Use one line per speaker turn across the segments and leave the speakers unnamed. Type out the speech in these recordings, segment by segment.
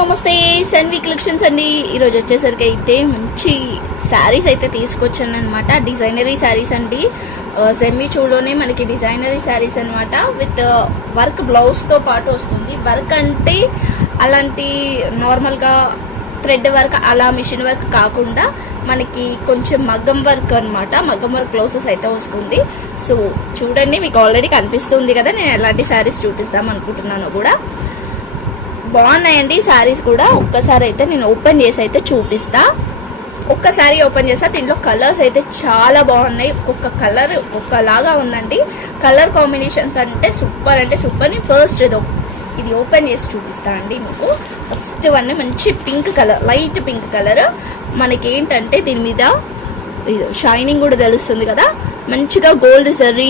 నమస్తే సన్వి కలెక్షన్స్ అండి. ఈరోజు వచ్చేసరికి అయితే మంచి శారీస్ అయితే తీసుకొచ్చాను అనమాట డిజైనరీ శారీస్ అండి. సెమీ చూలోనే మనకి డిజైనరీ శారీస్ అనమాట విత్ వర్క్ బ్లౌజ్తో పాటు వస్తుంది. వర్క్ అంటే అలాంటి నార్మల్గా థ్రెడ్ వర్క్ అలా మిషన్ వర్క్ కాకుండా మనకి కొంచెం మగ్గం వర్క్ అన్నమాట. మగ్గం వర్క్ బ్లౌజెస్ అయితే వస్తుంది. సో చూడండి మీకు ఆల్రెడీ కనిపిస్తుంది కదా నేను ఎలాంటి శారీస్ చూపిస్తాం అనుకుంటున్నాను కూడా. బాగున్నాయండి శారీస్ కూడా. ఒక్కసారి అయితే నేను ఓపెన్ చేసి అయితే చూపిస్తా. ఒక్కసారి ఓపెన్ చేస్తా. దీంట్లో కలర్స్ అయితే చాలా బాగున్నాయి. ఒక్కొక్క కలర్ ఒక్కొక్కలాగా ఉందండి. కలర్ కాంబినేషన్స్ అంటే సూపర్ అంటే సూపర్ నేను ఫస్ట్ ఇది ఇది ఓపెన్ చేసి చూపిస్తా అండి మీకు. ఫస్ట్ వన్ మంచి pink colour light pink colour మనకి ఏంటంటే దీని మీద షైనింగ్ కూడా తెలుస్తుంది కదా. మంచిగా గోల్డ్ జరీ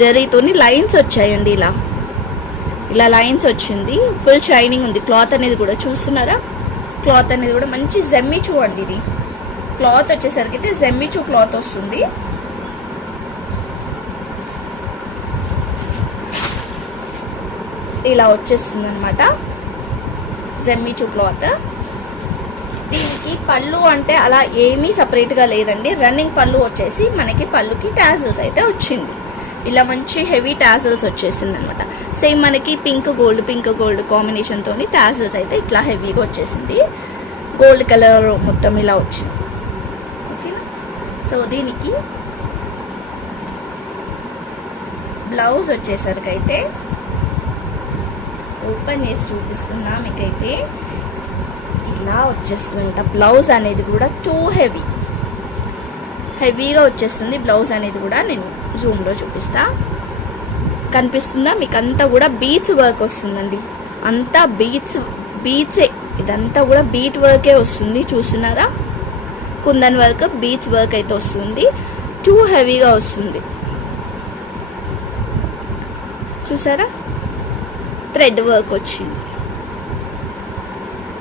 జరీతోని లైన్స్ వచ్చాయండి ఇలా. ఇలా లైన్స్ వచ్చింది. ఫుల్ షైనింగ్ ఉంది. క్లాత్ అనేది కూడా చూస్తున్నారా? క్లాత్ అనేది కూడా మంచి జెమ్మిచూ అండి ఇది. క్లాత్ వచ్చేసరికి అయితే జెమ్మిచూ క్లాత్ వస్తుంది. ఇలా వచ్చేస్తుంది అనమాట జెమ్మిచూ క్లాత్ దీనికి పళ్ళు అంటే అలా ఏమీ సపరేట్గా లేదండి. రన్నింగ్ పళ్ళు వచ్చేసి మనకి పళ్ళుకి టాజిల్స్ అయితే వచ్చింది. ఇలా మంచి హెవీ టాజల్స్ వచ్చేసింది అనమాట సేమ్ మనకి పింక్ గోల్డ్ పింక్ గోల్డ్ కాంబినేషన్తో టాజల్స్ అయితే ఇట్లా హెవీగా వచ్చేసింది. గోల్డ్ కలర్ మొత్తం ఇలా వచ్చింది. ఓకేనా సో దీనికి బ్లౌజ్ వచ్చేసరికి అయితే ఓపెన్ చేసి చూపిస్తున్నా మీకైతే. ఇలా వచ్చేస్తుందంట. బ్లౌజ్ అనేది కూడా టూ హెవీ హెవీగా వచ్చేస్తుంది బ్లౌజ్ అనేది కూడా నేను జూమ్లో చూపిస్తా. కనిపిస్తుందా? మీకు అంతా కూడా బీచ్ వర్క్ వస్తుందండి. అంతా బీచ్ బీచే ఇదంతా కూడా బీట్ వర్కే వస్తుంది చూస్తున్నారా? కుందన్ వర్క్ బీచ్ వర్క్ అయితే వస్తుంది. టూ హెవీగా వస్తుంది. చూసారా? థ్రెడ్ వర్క్ వచ్చింది.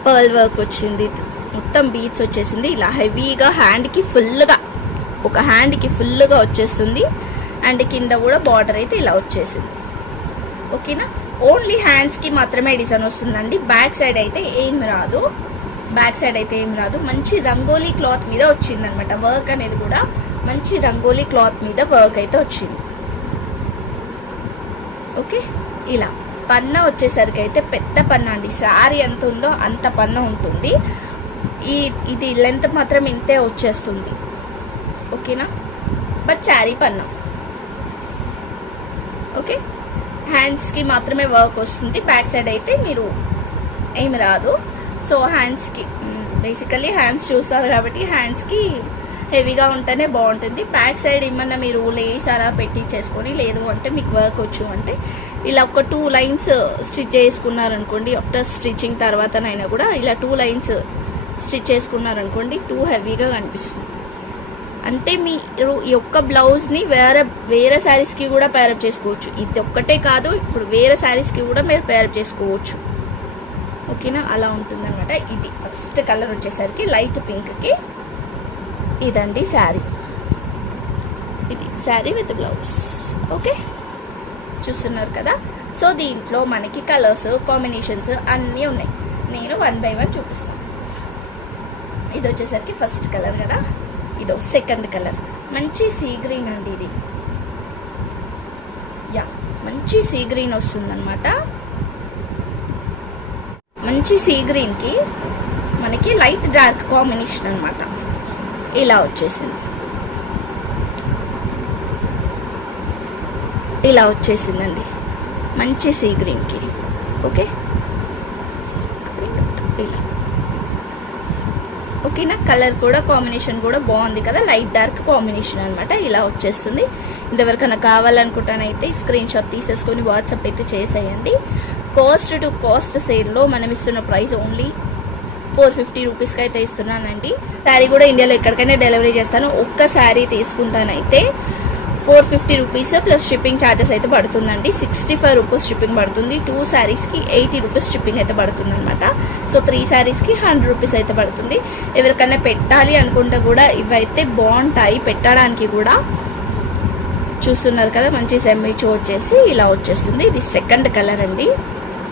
పర్ల్ వర్క్ వచ్చింది. మొత్తం బీచ్ వచ్చేసింది. ఇలా హెవీగా హ్యాండ్కి ఫుల్గా ఒక హ్యాండ్కి ఫుల్గా వచ్చేస్తుంది. అండ్ కింద కూడా బార్డర్ అయితే ఇలా వచ్చేసింది. ఓకేనా? ఓన్లీ హ్యాండ్స్కి మాత్రమే డిజైన్ వస్తుందండి. బ్యాక్ సైడ్ అయితే ఏం రాదు. బ్యాక్ సైడ్ అయితే ఏం రాదు. మంచి రంగోలీ క్లాత్ మీద వచ్చింది అనమాట వర్క్ అనేది కూడా. మంచి రంగోలీ క్లాత్ మీద వర్క్ అయితే వచ్చింది. ఓకే? ఇలా పన్న వచ్చేసరికి అయితే పెద్ద పన్న అండి. శారీ ఎంత ఉందో అంత పన్న ఉంటుంది. ఈ ఇది లెంత్ మాత్రం ఇంతే వచ్చేస్తుంది. ఓకేనా? బట్ శారీ పన్నా. ఓకే? హ్యాండ్స్కి మాత్రమే వర్క్ వస్తుంది. బ్యాక్ సైడ్ అయితే మీరు ఏమి రాదు. సో హ్యాండ్స్కి బేసికల్లీ హ్యాండ్స్ చూస్తారు కాబట్టి హ్యాండ్స్కి హెవీగా ఉంటేనే బాగుంటుంది. బ్యాక్ సైడ్ ఏమన్నా మీరు లేస్ అలా పెట్టి చేసుకొని లేదు అంటే మీకు వర్క్ వచ్చు అంటే ఇలా ఒక టూ లైన్స్ స్టిచ్ చేసుకున్నారనుకోండి ఆఫ్టర్ స్టిచ్చింగ్ తర్వాతనైనా కూడా ఇలా టూ లైన్స్ స్టిచ్ చేసుకున్నారనుకోండి టూ హెవీగా కనిపిస్తుంది. అంటే మీరు ఈ ఒక్క బ్లౌజ్ని వేరే వేరే శారీస్కి కూడా పేరప్ చేసుకోవచ్చు. ఇది ఒక్కటే కాదు ఇప్పుడు వేరే శారీస్కి కూడా మీరు పేరప్ చేసుకోవచ్చు. ఓకేనా? అలా ఉంటుందన్నమాట. ఇది ఫస్ట్ కలర్ వచ్చేసరికి లైట్ పింక్కి ఇదండి శారీ. ఇది శారీ విత్ బ్లౌజ్. ఓకే? చూస్తున్నారు కదా? సో దీంట్లో మనకి కలర్స్ కాంబినేషన్స్ అన్నీ ఉన్నాయి. నేను వన్ బై వన్ చూపిస్తాను. ఇది వచ్చేసరికి ఫస్ట్ కలర్ కదా? ఇదో సెకండ్ కలర్. మంచి సీ గ్రీన్ అండి ఇది. యా మంచి సీ గ్రీన్ వస్తుందన్నమాట. మంచి సీ గ్రీన్కి మనకి లైట్ డార్క్ కాంబినేషన్ అనమాట ఇలా వచ్చేసింది. ఇలా వచ్చేసిందండి. మంచి సీ గ్రీన్కి. ఓకే ఇలా ఓకేనా కలర్ కూడా కాంబినేషన్ కూడా బాగుంది కదా లైట్ డార్క్ కాంబినేషన్ అనమాట ఇలా వచ్చేస్తుంది. ఇంతవరకన్నా కావాలనుకుంటానైతే స్క్రీన్ షాట్ తీసేసుకొని వాట్సాప్ అయితే చేసేయండి. కాస్ట్ టు కాస్ట్ సేల్లో మనం ఇస్తున్న ప్రైస్ ఓన్లీ ఫోర్ ఫిఫ్టీ రూపీస్కి అయితే ఇస్తున్నానండి. శారీ కూడా ఇండియాలో ఎక్కడికైనా డెలివరీ చేస్తాను. ఒక్క sari తీసుకుంటానైతే four fifty rupees plus shipping charges అయితే పడుతుందండి. సిక్స్టీ ఫైవ్ రూపీస్ షిప్పింగ్ పడుతుంది. టూ శారీస్కి ఎయిటీ రూపీస్ షిప్పింగ్ అయితే పడుతుంది అనమాట సో త్రీ శారీస్కి హండ్రెడ్ రూపీస్ అయితే పడుతుంది. ఎవరికైనా పెట్టాలి అనుకుంటే కూడా ఇవైతే బాగుంటాయి. పెట్టడానికి కూడా చూస్తున్నారు కదా మంచి సెమ్మిచో వచ్చేసి ఇలా వచ్చేస్తుంది. ఇది సెకండ్ కలర్ అండి.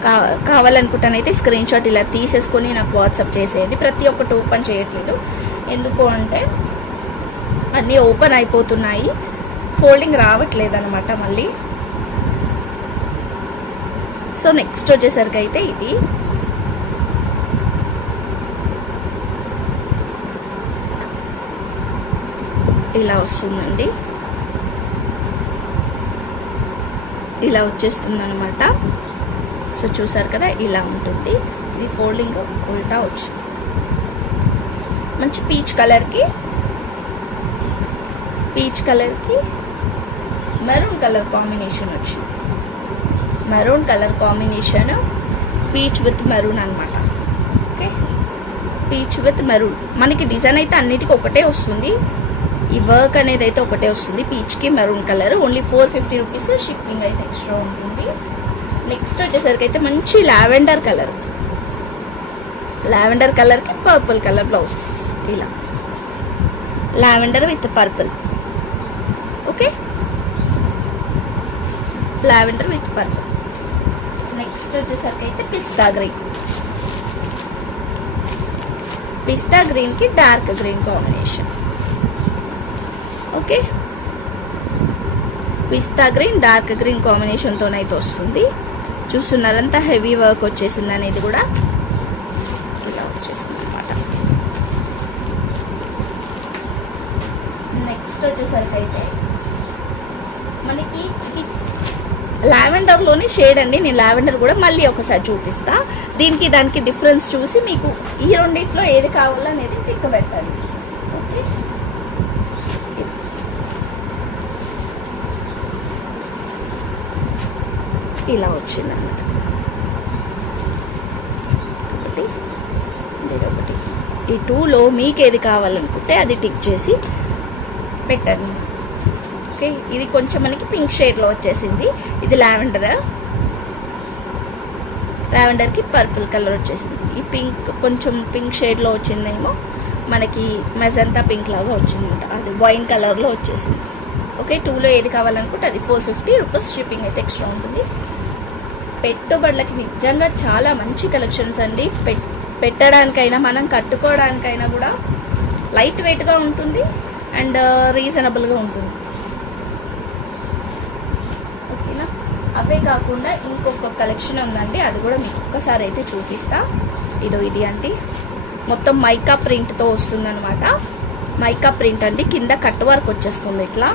కా కావాలనుకుంటానైతే స్క్రీన్ షాట్ ఇలా తీసేసుకొని నాకు వాట్సాప్ చేసేయండి. ప్రతి ఒక్కటి ఓపెన్ చేయట్లేదు. ఎందుకు అంటే అన్నీ ఓపెన్ అయిపోతున్నాయి. ఫోల్డింగ్ రావట్లేదు అనమాట మళ్ళీ. సో నెక్స్ట్ వచ్చేసరికి అయితే ఇది. ఇలా వస్తుందండి. ఇలా వచ్చేస్తుంది అనమాట సో చూసారు కదా ఇలా ఉంటుంది. ఇది ఫోల్డింగ్ ఉల్టా వచ్చి. మంచి పీచ్ కలర్కి పీచ్ కలర్కి మెరూన్ కలర్ కాంబినేషన్ వచ్చింది. Maroon colour combination peach with maroon అనమాట ఓకే? Peach with maroon. మనకి డిజైన్ అయితే అన్నిటికీ ఒకటే వస్తుంది. ఈ వర్క్ అనేది అయితే ఒకటే వస్తుంది. పీచ్కి maroon colour. Only four fifty rupees shipping అయితే ఎక్స్ట్రా ఉంటుంది. నెక్స్ట్ వచ్చేసరికి అయితే మంచి లావెండర్ కలర్. లావెండర్ కలర్కి పర్పుల్ కలర్ బ్లౌజ్. ఇలా. Lavender with purple. Okay? Lavender with purple next వచ్చేసరికి అయితే పిస్తా గ్రీన్. పిస్తా గ్రీన్కి డార్క్ గ్రీన్ కాంబినేషన్. ఓకే? పిస్తా గ్రీన్ డార్క్ గ్రీన్ కాంబినేషన్తోనైతే వస్తుంది. చూస్తున్నారంతా హెవీ వర్క్ వచ్చేసింది అనేది కూడా ఇలా వచ్చేసింది అనమాట నెక్స్ట్ వచ్చేసరికి అయితే మనకి లావెండర్లోనే షేడ్ అండి. నేను లావెండర్ కూడా మళ్ళీ ఒకసారి చూపిస్తా. దీనికి దానికి డిఫరెన్స్ చూసి మీకు ఈ రెండింటిలో ఏది కావాలనేది పిక్ పెట్టాలి ఓకే? ఇలా వచ్చిందన్నమాట. ఒకటి ఒకటి. ఈ టూలో మీకు ఏది కావాలనుకుంటే అది టిక్ చేసి పెట్టండి. ఓకే ఇది కొంచెం మనకి పింక్ షేడ్లో వచ్చేసింది. ఇది లావెండర్. లావెండర్కి పర్పుల్ కలర్ వచ్చేసింది. ఈ పింక్ కొంచెం పింక్ షేడ్లో వచ్చిందేమో మనకి మెజంతా పింక్ లాగా వచ్చిందంట అది వైన్ కలర్లో వచ్చేసింది. ఓకే టూలో ఏది కావాలనుకుంటే అది ఫోర్ ఫిఫ్టీ రూపీస్ షిప్పింగ్ అయితే ఎక్స్ట్రా ఉంటుంది. పెట్టుబడులకి నిజంగా చాలా మంచి కలెక్షన్స్ అండి. పెట్టడానికైనా మనం కట్టుకోవడానికైనా కూడా లైట్ వెయిట్గా ఉంటుంది అండ్ రీజనబుల్గా ఉంటుంది ఓకేనా అవే కాకుండా ఇంకొక కలెక్షన్ ఉందండి అది కూడా మీకు ఒక్కసారి అయితే చూపిస్తా. ఇదో ఇది అండి. మొత్తం మైకా ప్రింట్తో వస్తుందనమాట మైకా ప్రింట్ అండి కింద కట్ వర్క్ వచ్చేస్తుంది ఇట్లా.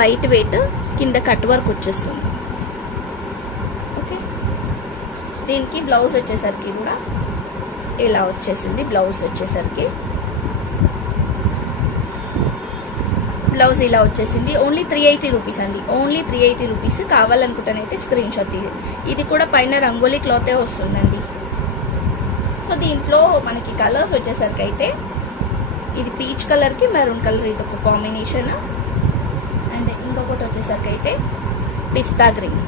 లైట్ వెయిట్ కింద కట్ వర్క్ వచ్చేస్తుంది. ఓకే దీనికి బ్లౌజ్ వచ్చేసరికి కూడా ఇలా వచ్చేసింది బ్లౌజ్ వచ్చేసరికి. బ్లౌజ్ ఇలా వచ్చేసింది. ఓన్లీ త్రీ ఎయిటీ రూపీస్ అండి. ఓన్లీ త్రీ ఎయిటీ రూపీస్ కావాలనుకుంటానైతే స్క్రీన్ షాట్ ఇది ఇది కూడా పైన రంగోలీ క్లాతే వస్తుందండి. సో దీంట్లో మనకి కలర్స్ వచ్చేసరికి అయితే ఇది పీచ్ కలర్కి మెరూన్ కలర్ ఇది ఒక కాంబినేషన్ అండ్ ఇంకొకటి వచ్చేసరికి అయితే పిస్తా గ్రీన్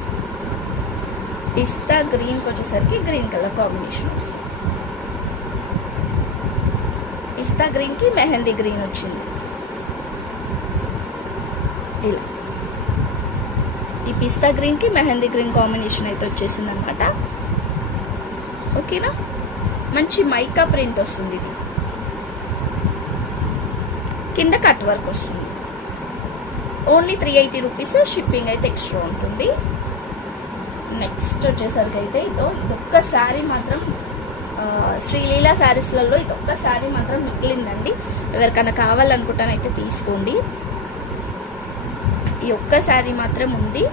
పిస్తా గ్రీన్కి వచ్చేసరికి గ్రీన్ కలర్ కాంబినేషన్ వస్తుంది. పిస్తా గ్రీన్కి మెహందీ గ్రీన్ వచ్చింది. ఇలా. ఈ పిస్తా గ్రీన్కి మెహందీ గ్రీన్ కాంబినేషన్ అయితే వచ్చేసింది అనమాట ఓకేనా? మంచి మైకా ప్రింట్ వస్తుంది ఇది. కింద కట్ వర్క్ వస్తుంది. Only three eighty rupees shipping అయితే ఎక్స్ట్రా ఉంటుంది. నెక్స్ట్ వచ్చేసరికి అయితే ఇదో ఇదొక్క శారీ మాత్రం శ్రీలీల శారీస్లలో ఇదొక్క శారీ మాత్రం మిగిలిందండి. ఎవరికైనా కావాలనుకుంటానైతే తీసుకోండి. ఈ ఒక్క శారీ మాత్రం ఉంది.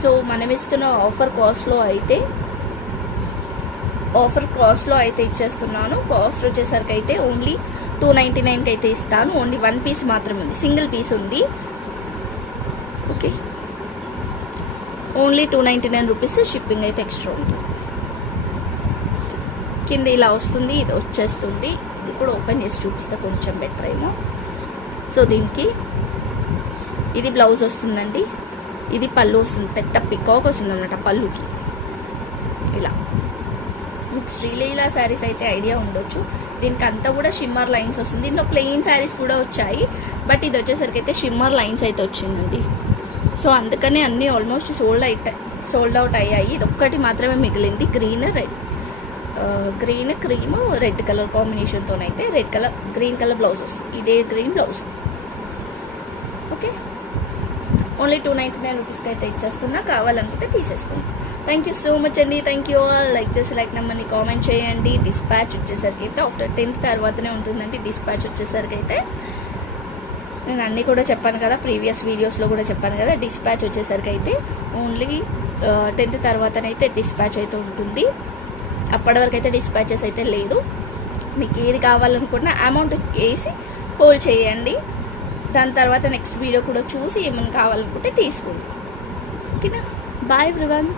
సో మనం ఇస్తున్న ఆఫర్ కాస్ట్లో అయితే ఆఫర్ కాస్ట్లో అయితే ఇచ్చేస్తున్నాను. కాస్ట్ వచ్చేసరికి అయితే ఓన్లీ టూ నైంటీ నైన్కి అయితే ఇస్తాను. ఓన్లీ వన్ పీస్ మాత్రమే ఉంది. సింగిల్ పీస్ ఉంది. Okay. Only two ninety nine rupees shipping అయితే ఎక్స్ట్రా ఉంటుంది కింద ఇలా వస్తుంది ఇది వచ్చేస్తుంది. ఇది కూడా ఓపెన్ చేసి చూపిస్తే కొంచెం బెటర్ ఏమో. సో దీనికి ఇది బ్లౌజ్ వస్తుందండి. ఇది పళ్ళు వస్తుంది. పెద్ద పికాక్ వస్తుంది అనమాట పళ్ళుకి. ఇలా. శ్రీలీల శారీస్ అయితే ఐడియా ఉండొచ్చు. దీనికి అంతా కూడా షిమ్మర్ లైన్స్ వస్తుంది. దీంట్లో ప్లెయిన్ శారీస్ కూడా వచ్చాయి. బట్ ఇది వచ్చేసరికి అయితే షిమ్మర్ లైన్స్ అయితే వచ్చిందండి. సో అందుకనే అన్నీ almost sold eight sold out అయ్యాయి. ఇది ఒక్కటి మాత్రమే మిగిలింది. Green red green cream red colour కాంబినేషన్తో అయితే red colour green colour blouse వస్తుంది. ఇదే green blouse okay only two ninety nine రూపీస్కి అయితే ఇచ్చేస్తున్నా. కావాలనుకుంటే తీసేసుకోండి. థ్యాంక్ యూ సో మచ్ అండి. థ్యాంక్ యూ ఆల్ లైక్ చేసి లైక్ నెంబర్ని కామెంట్ చేయండి. డిస్పాచ్ వచ్చేసరికి అయితే ఆఫ్టర్ టెన్త్ తర్వాతనే ఉంటుందండి డిస్పాచ్ వచ్చేసరికి అయితే. నేను అన్నీ కూడా చెప్పాను కదా ప్రీవియస్ వీడియోస్లో కూడా చెప్పాను కదా డిస్పాచ్ వచ్చేసరికి అయితే ఓన్లీ టెన్త్ తర్వాతనైతే డిస్పాచ్ అయితే ఉంటుంది. అప్పటి వరకు అయితే డిస్పాచెస్ అయితే లేదు. మీకు ఏది కావాలనుకున్నా అమౌంట్ వేసి హోల్డ్ చేయండి. దాని తర్వాత నెక్స్ట్ వీడియో కూడా చూసి ఏమైనా కావాలనుకుంటే తీసుకోండి ఓకేనా? Bye everyone.